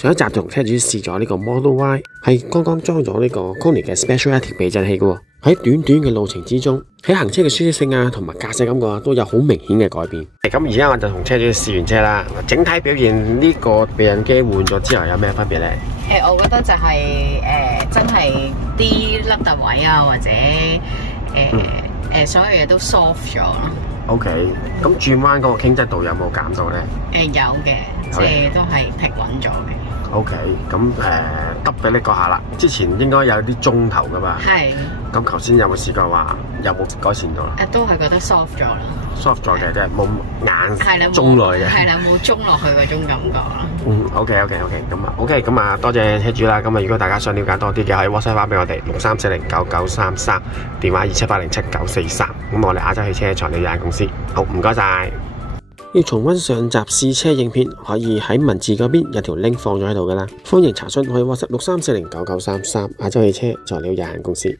上一集同車主試咗呢個 Model Y， 係剛剛裝咗呢個 Koni 嘅 Speciality 避震器嘅喎。喺短短嘅路程之中，喺行車嘅舒適性啊，同埋駕駛感覺啊，都有好明顯嘅改變。咁而家我就同車主試完車啦，整體表現呢個避震機換咗之後有咩分別呢？我覺得就係真係啲凹凸位啊，或者所有嘢都 soft 咗咯。OK， 咁轉彎嗰個傾側度有冇減到呢？有嘅，即係都係平穩咗嘅。OK， 咁得俾你嗰下啦。之前應該有啲中頭噶嘛。係。咁頭先有冇試過話有冇改善到啦？都係覺得 soft 咗啦。soft 咗嘅，即係冇硬中落嘅。係啦，冇中落去嗰種感覺啦。OK，咁啊，多謝車主啦。咁啊，如果大家想了解多啲嘅，可以 WhatsApp 翻俾我哋63409933，電話27807943。咁我哋亞洲汽車材料有限公司。好，唔該晒。要重溫上集試車影片，可以喺文字嗰邊有條 link 放咗喺度噶啦。歡迎查詢，可以 WhatsApp 63409933，亞洲汽車材料有限公司。